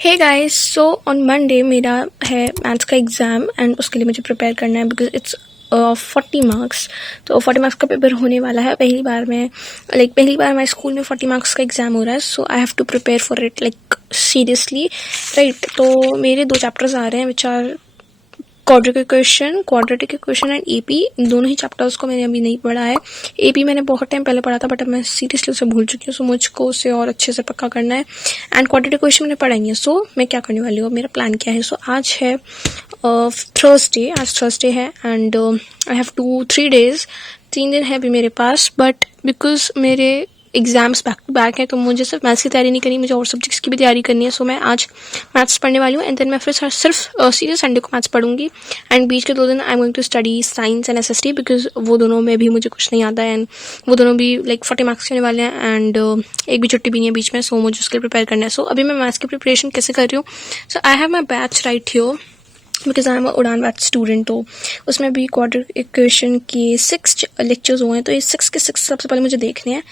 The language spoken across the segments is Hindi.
Hey guys, so on Monday मेरा है मैथ्स का एग्ज़ाम एंड उसके लिए मुझे प्रिपेयर करना है बिकॉज इट्स 40 मार्क्स। तो 40 मार्क्स का पेपर होने वाला है। पहली बार हमारे स्कूल में 40 मार्क्स का एग्ज़ाम हो रहा है, so I have to prepare for it like seriously, right. तो मेरे 2 चैप्टर्स आ रहे हैं which are quadratic equation and AP. इन दोनों ही चैप्टर्स को मैंने अभी नहीं पढ़ा है। एपी मैंने बहुत टाइम पहले पढ़ा था बट अब मैं सीरियसली उसे भूल चुकी हूँ, सो मुझको उसे और अच्छे से पक्का करना है। एंड क्वाड्रेटिक इक्वेशन मैंने पढ़ाई है। सो मैं क्या करने वाली हूँ, मेरा प्लान क्या है। सो आज है थर्सडे है एंड आई हैव 3 days, 3 दिन है अभी मेरे पास। बट बिकॉज मेरे एग्जाम्स बैक टू बैक है तो मुझे सिर्फ मैथ्स की तैयारी नहीं करनी, मुझे और सब्जेक्ट्स की भी तैयारी करनी है। सो मैं आज मैथ्स पढ़ने वाली हूँ एंड देन मैं फिर सिर्फ सीधे संडे को मैथ्स पढ़ूंगी। एंड बीच के 2 दिन I am going to study science and SST because वो दोनों में भी मुझे कुछ नहीं आता है एंड वो दोनों भी लाइक 40 मार्क्स के होने वाले हैं एंड एक भी छुट्टी भी नहीं है बीच में। सो मुझे उसके लिए प्रिपेयर करना है। सो अभी मैं मैथ्स की प्रिपरेशन कैसे कर रही हूँ। So I have my batch right here because I am Udaan batch student. तो उसमें भी क्वाड्रेटिक इक्वेशन के 6 लेक्चर्स हुए हैं, तो ये 6 के 6 सबसे पहले मुझे देखने हैं।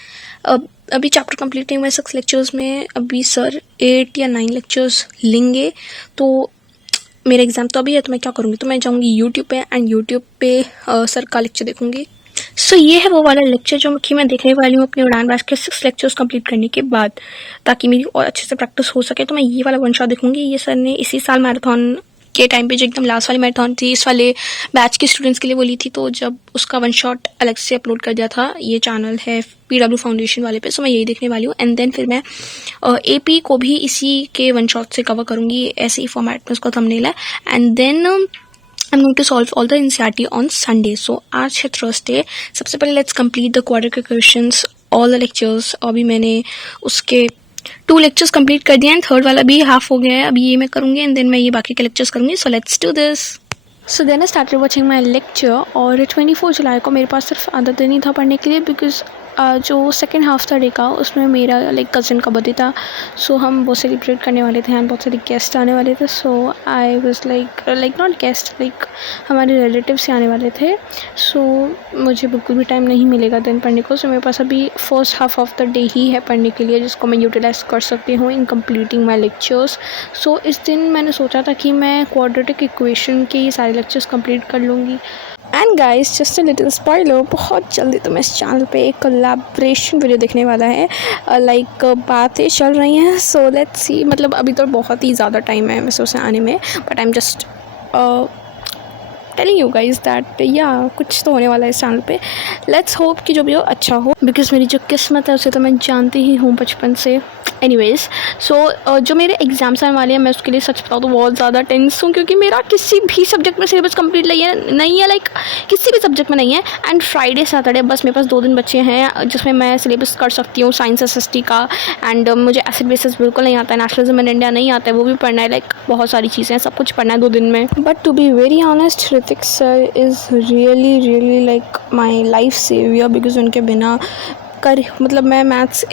अभी चैप्टर कंप्लीट नहीं हुआ है 6 लेक्चर्स में, अभी सर 8 या 9 लेक्चर्स लेंगे। तो मेरा एग्जाम तो अभी है, तो मैं क्या करूँगी, तो मैं जाऊँगी यूट्यूब पे एंड यूट्यूब पे सर का लेक्चर देखूँगी। सो ये है वो वाला लेक्चर जो कि मैं देखने वाली हूँ अपने उड़ान बैच के 6 लेक्चर्स कंप्लीट करने के बाद, ताकि मेरी और अच्छे से प्रैक्टिस हो सके। तो मैं ये वाला वन शॉट देखूँगी। ये सर ने इसी साल मैराथन के टाइम पे जो एकदम लास्ट वाली मैराथन थी इस वाले बैच के स्टूडेंट्स के लिए बोली थी, तो जब उसका वन शॉट अलग से अपलोड कर दिया था। ये चैनल है PW फाउंडेशन वाले पे। सो मैं यही देखने वाली हूँ एंड देन फिर मैं AP को भी इसी के वन शॉट से कवर करूँगी। ऐसे ही फॉर्मेट में उसका थंबनेल है and then I'm going to solve all the NCERT on Sunday. So आज है Thursday। सबसे पहले let's complete the quadratic equations, all the lectures। अभी मैंने उसके 2 लेक्चर्स कंप्लीट कर दिए एंड थर्ड वाला भी हाफ हो गया है। अभी ये मैं करूँगी एंड देन मैं ये बाकी के लेक्चर्स करूँगी। So let's do this. So then I started watching my lecture और 24 जुलाई को मेरे पास सिर्फ आधा दिन ही था पढ़ने के लिए बिकॉज जो सेकेंड हाफ था डे का उसमें मेरा लाइक कज़न का बर्थडे था। सो हम वो सेलिब्रेट करने वाले थे एंड बहुत सारे गेस्ट आने वाले थे। So I was like not guest, like हमारे रिलेटिव्स ही आने वाले थे। सो मुझे बिल्कुल भी टाइम नहीं मिलेगा दिन पढ़ने को। सो मेरे पास अभी first half of the day ही है पढ़ने के लिए जिसको मैं यूटिलाइज कर सकती हूँ इन कंप्लीटिंग माई लेक्चर्स। सो इस दिन मैंने सोचा था कि मैं क्वाड्रेटिक इक्वेशन के ये सारे लेक्चर्स कंप्लीट कर लूँगी। And guys just a little spoiler, बहुत जल्दी तो मैं इस चैनल पे एक कोलैबोरेशन वीडियो देखने वाला है। लाइक बातें चल रही हैं। सो लेट्स सी, मतलब अभी तो बहुत ही ज़्यादा टाइम है वैसे उसे आने में, but I am just telling you guys that या कुछ तो होने वाला है इस चैनल पे। लेट्स होप कि जो भी हो अच्छा हो बिकॉज मेरी जो किस्मत है उसे तो मैं जानती ही हूँ बचपन से। एनीवेज सो जो मेरे एग्जाम्स आने वाले हैं मैं उसके लिए सच बताऊँ तो बहुत ज़्यादा टेंस हूँ क्योंकि मेरा किसी भी सब्जेक्ट में सिलेबस कंप्लीट नहीं है लाइक किसी भी सब्जेक्ट में नहीं है। एंड फ्राइडे सैटरडे बस मेरे पास 2 दिन बचे हैं जिसमें मैं सिलेबस कर सकती हूँ साइंस SST का। एंड मुझे एसिड बेसिस बिल्कुल नहीं आता है, नेशनलिज्म इन इंडिया नहीं आता है, वो भी पढ़ना है। लाइक बहुत सारी चीज़ें हैं, सब कुछ पढ़ना है 2 दिन में। But to be very honest Hrithik sir is really like my life saviour because उनके बिना मतलब मैं मैथ्स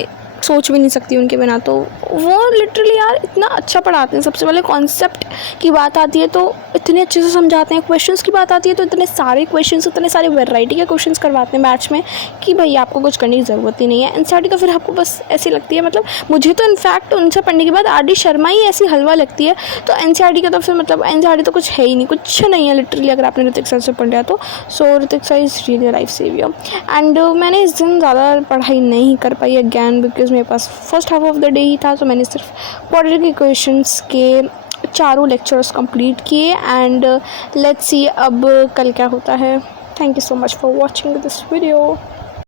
सोच भी नहीं सकती उनके बिना। तो वो लिटरली यार इतना अच्छा पढ़ाते हैं। सबसे पहले कॉन्सेप्ट की बात आती है तो इतने अच्छे से समझाते हैं, क्वेश्चंस की बात आती है तो इतने सारे क्वेश्चंस, इतने सारे वैरायटी के क्वेश्चंस करवाते हैं बैच में कि भाई आपको कुछ करने की ज़रूरत ही नहीं है। NCERT का फिर आपको बस ऐसी लगती है, मतलब मुझे तो इनफैक्ट उनसे पढ़ने के बाद RD शर्मा ही ऐसी हलवा लगती है। तो NCERT का तो फिर मतलब NCERT तो कुछ है ही नहीं, कुछ नहीं है लिटरली अगर आपने ऋतिक सर से पढ़ लिया तो। So Ritik sir is really life saviour. And मैंने इस दिन ज़्यादा पढ़ाई नहीं कर पाई अगैन बिकॉज मेरे पास first half of the day ही था। तो मैंने सिर्फ क्वाड्रेटिक इक्वेशंस के 4 लेक्चर्स कंप्लीट किए एंड लेट्स सी अब कल क्या होता है। Thank you so much for watching this video.